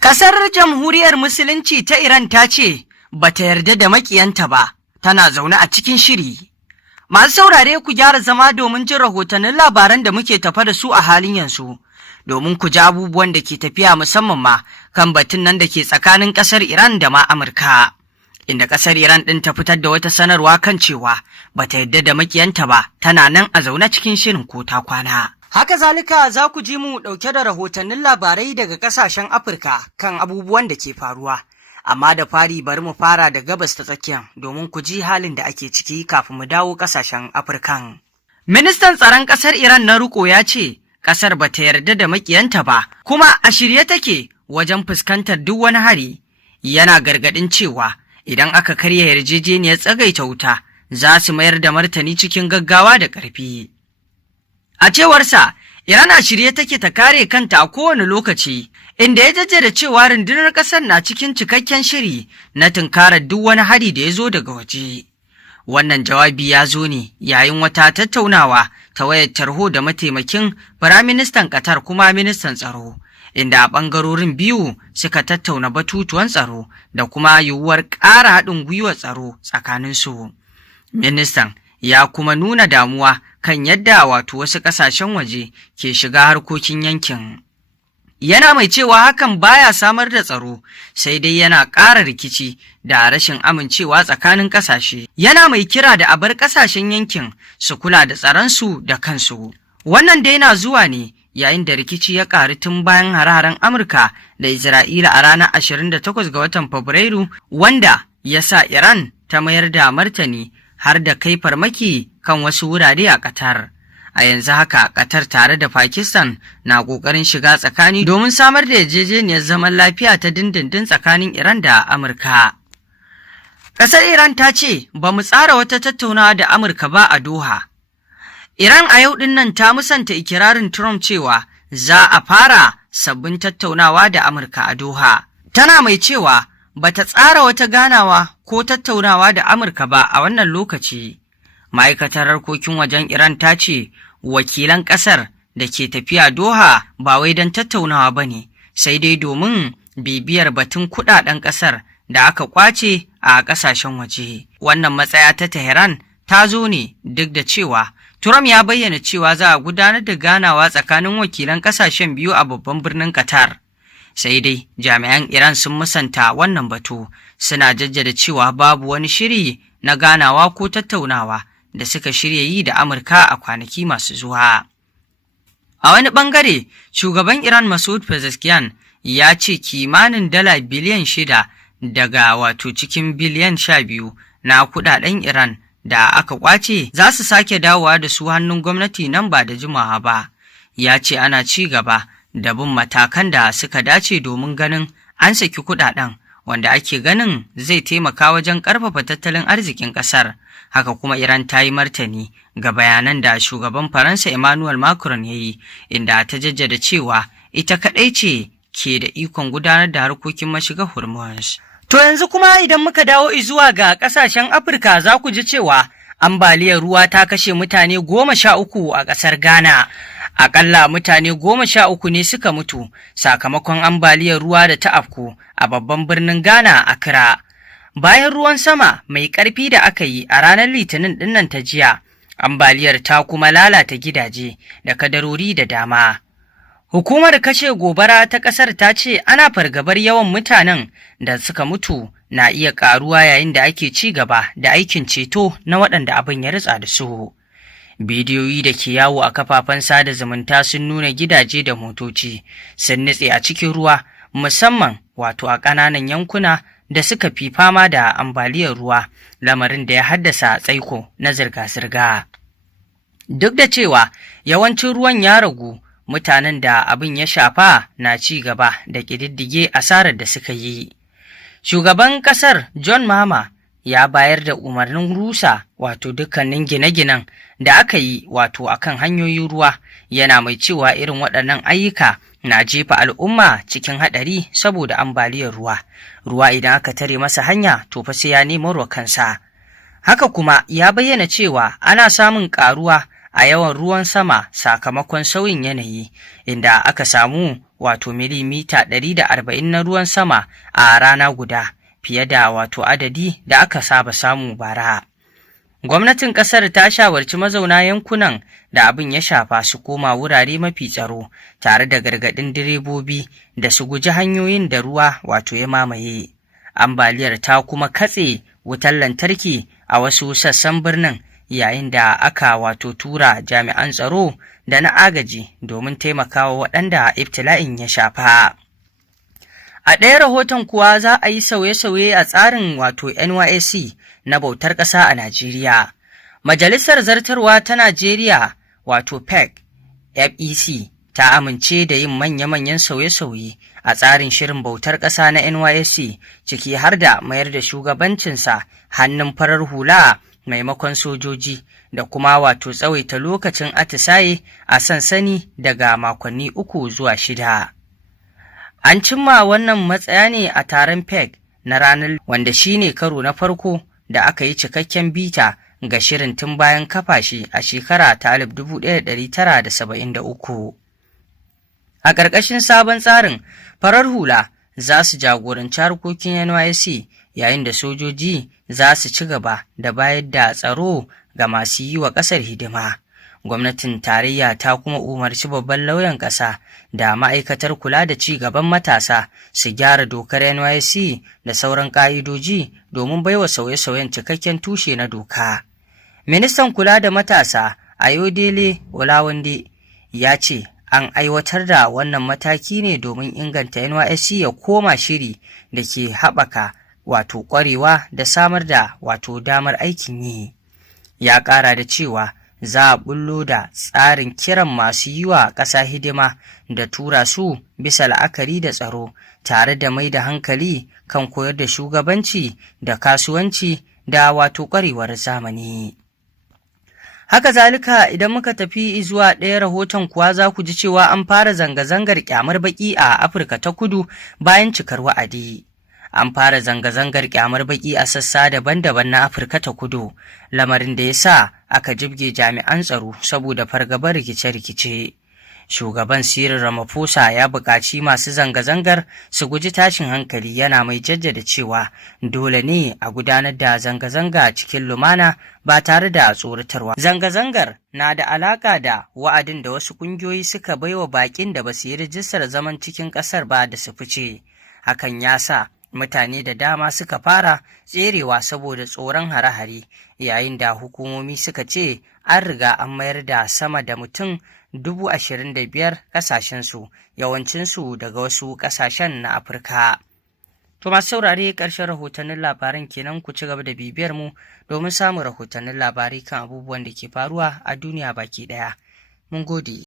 Ƙasar Jamhuriyar Musulunci ta Iran ta ce ba ta yarda da makiyanta ba, tana zaune a cikin shiri. Masu saurare ku gyara zama domin jin rahotannin labaran da muke tafa da su a halin yanzu, domin ku ji abubuwan da ke tafiya musamman ma kan batun nan da ke tsakanin ƙasar Iran da ma Amurka. Inda ƙasar Iran ɗin ta fitar da wata sanarwa kan cewa ba ta yarda da makiyanta ba, tana nan a zaune cikin shirin ko ta kwana. Haka zalika za ku ji mu ɗauke da rahotannin labarai daga ƙasashen Afirka kan abubuwan da ke faruwa. Amma da fari bari mu fara da gabas ta tsakiya domin ku ji halin da ake ciki kafin mu dawo ƙasashen Afirkan. Ministan tsaron ƙasar Iran na riko ya ce ƙasar ba ta yarda da makiyanta ba, kuma a shirye take wajen fuskantar duk wani hari. Yana gargaɗin cewa idan aka karya yarjejeniyar tsagaita wuta, za su mayar da martani cikin gaggawa da ƙarfi. A cewarsa, Iran a shirye take ta kare kanta a kowane lokaci, inda ya jaddada cewa rundunar ƙasar na cikin cikakken shiri na tunkarar duk wani hari da ya zo daga waje. Wannan jawabi ya zo ne yayin wata tattaunawa ta wayar tarho da mataimakin Firaministan Qatar kuma ministan tsaro, inda a ɓangarorin biyu suka tattauna batutuwan tsaro da kuma yiwuwar ƙara haɗin gwiwar tsaro tsakaninsu. Ministan ya kuma nuna damuwa kan yadda wasu ƙasashen waje ke shiga harkokin yankin. Yana mai cewa hakan baya samar da tsaro, sai dai yana ƙara rikici da rashin amincewa tsakanin ƙasashe. Yana mai kira da a bar ƙasashen yankin su kula da tsaronsu da kansu. Wannan dai na zuwa ne yayin da rikici ya ƙaru tun bayan hare-haren Amurka da Isra'ila a ranar 28 ga watan Fabrairu, wanda ya sa Iran ta mayar da martani har da kai farmaki kan wasu wurare a Qatar. A yanzu haka Qatar tare da Pakistan na ƙoƙarin shiga tsakani domin samar da yarjejeniyar zaman lafiya ta dindindin tsakanin Iran da Amurka. Ƙasar Iran ta ce ba mu tsara wata tattaunawa da Amurka ba a Doha. Iran a yau ɗin nan ta musanta ikirarin Trump cewa za a fara sabbin tattaunawa da Amurka a Doha. Tana mai cewa ba ta tsara wata ganawa ko tattaunawa da Amurka ba a wannan lokaci. Ma'aikatar harkokin wajen Iran ta ce wakilan ƙasar da ke tafiya Doha ba wai don tattaunawa ba ne, sai dai domin bibiyar batun kuɗaɗen ƙasar da aka ƙwace a ƙasashen waje. Wannan matsaya ta Tehran ta zo ne duk da cewa Trump ya bayyana cewa za a gudanar da ganawa tsakanin wakilan ƙasashen biyu a babban birnin Qatar. Sai dai jami'an Iran sun musanta wannan batu, suna jaddada cewa babu wani shiri na ganawa ko tattaunawa da suka shirya yi da Amurka a kwanaki masu zuwa. A wani ɓangare, shugaban Iran Masoud Pezeshkian ya ce kimanin dala biliyan 6 daga cikin biliyan 12 na kuɗaɗen Iran da aka ƙwace za su sake dawowa da su hannun gwamnati nan ba da jimawa ba. Ya ce ana ci gaba da bin matakan da suka dace domin ganin an saki kuɗaɗen, wanda ake ganin zai taimaka wajen ƙarfafa tattalin arzikin ƙasar. Haka kuma Iran ta yi martani ga bayanan da shugaban Faransa Emmanuel Macron ya yi, inda ta jaddada cewa ita kaɗai ce ke da ikon gudanar da harkokin mashigar Hormuz. To yanzu kuma idan muka dawo zuwa ga ƙasashen Afirka za ku ji cewa ambaliyar ruwa ta kashe mutane 13 a ƙasar Ghana. Aƙalla mutane 13 ne suka mutu sakamakon ambaliyar ruwa da ta afku a babban birnin Ghana, Accra. Bayan ruwan sama mai ƙarfi da aka yi a ranar Litinin ɗinnan ta jiya, ambaliyar ta kuma lalata gidaje da kadarori da dama. Hukumar kashe gobara ta ƙasar ta ce ana fargabar yawan mutanen da suka mutu na iya ƙaruwa yayin da ake ci gaba da aikin ceto na waɗanda abin ya ritsa da su. Bidiyoyi da ke yawo a kafafen sada zumunta sun nuna gidaje da motoci sun nutse a cikin ruwa, musamman a ƙananan yankuna da suka fi fama da ambaliyar ruwa, lamarin da ya haddasa tsaiko na zirga-zirga. Duk da cewa yawancin ruwan ya ragu, mutanen da abin ya shafa na ci gaba da ƙididdige asarar da suka yi. Shugaban ƙasar John Mahama ya bayar da umarnin rusa dukkanin gine-ginen da aka yi akan hanyoyin ruwa, yana mai cewa irin waɗannan ayyuka na jefa al'umma cikin haɗari saboda ambaliyar ruwa. Ruwa idan aka tare masa hanya to fa sai ya nemo ruwa kansa. Haka kuma ya bayyana cewa ana samun ƙaruwa a yawan ruwan sama sakamakon sauyin yanayi, inda aka samu wato milimita 140 na ruwan sama a rana guda, fiye da wato adadi da aka saba samu bara. Gwamnatin ƙasar ta shawarci mazauna yankunan da abin ya shafa su koma wurare mafi tsaro, tare da gargaɗin direbobi da su guji hanyoyin da ruwa wato ya mamaye. Ambaliyar ta kuma katse wutar lantarki a wasu sassan birnin, yayin da aka wato tura jami'an tsaro da na agaji domin taimakawa waɗanda ibtila'in ya shafa. A ɗaya rahoton kuwa za a yi sauye-sauye a tsarin wato NYSC na bautar ƙasa a Najeriya. Majalisar Zartarwa ta Najeriya wato FEC ta amince da yin manya-manyan sauye-sauye a tsarin shirin bautar ƙasa na NYSC, ciki har da mayar da shugabancinsa hannun farar hula maimakon sojoji, da kuma wato tsawaita lokacin atisaye a sansani daga makonni 3 zuwa 6. An cimma wannan matsaya ne a taron PEC na ranar, wanda shine karo na farko da aka yi cikakken bita ga shirin tun bayan kafa shi a shekara ta 1973. A ƙarƙashin sabon tsarin, farar hula za su jagoranci harkokin NYSC, yayin da sojoji za su ci gaba da bayar da tsaro ga masu yi wa ƙasar hidima. Gwamnatin tarayya ta kuma umarci babban lauyan ƙasa da ma'aikatar kula da ci gaban matasa su gyara dokar NYSC da sauran ƙa'idoji domin baiwa sauye-sauyen cikakken tushe na doka. Ministan kula da matasa Ayodele Olawande ya ce an aiwatar da wannan mataki ne domin inganta NYSC ya koma shiri da ke haɓaka wato ƙwarewa da samar da wato damar aikin yi. Ya ƙara da cewa za a bullo da tsarin kiran masu yi wa ƙasa hidima da tura su bisa la'akari da tsaro, tare da mai da hankali kan koyar da shugabanci da kasuwanci da wato ƙwarewar zamani. Haka zalika, idan muka tafi zuwa ɗaya rahoton kuwa za ku ji cewa an fara zanga-zangar kyamar baƙi a Afirka ta Kudu bayan cikar wa'adi. An fara zanga-zangar kyamar baƙi a sassa daban-daban na Afirka ta Kudu, lamarin da ya sa aka jibge jami'an tsaro saboda fargabar rikice-rikice. Shugaban Cyril Ramaphosa ya buƙaci masu zanga-zangar su guji tashin hankali, yana mai jaddada cewa dole ne a gudanar da zanga-zanga cikin lumana ba tare da tsoratarwa. Zanga-zangar na da alaƙa da wa'adin da wasu ƙungiyoyi suka baiwa baƙin da ba su yi rijistar zaman cikin ƙasar ba da su fice. Hakan ya sa mutane da dama suka fara tserewa saboda tsoron hare-hare, yayin da hukumomi suka ce an riga an mayar da sama da mutum 25,000 ƙasashensu, yawancinsu daga wasu ƙasashen na Afirka. To masu saurare, ƙarshen rahotannin labaran kenan. Ku ci gaba da bibiyar mu domin samun rahotannin labarai kan abubuwan da ke faruwa a duniya baki ɗaya. Mun gode.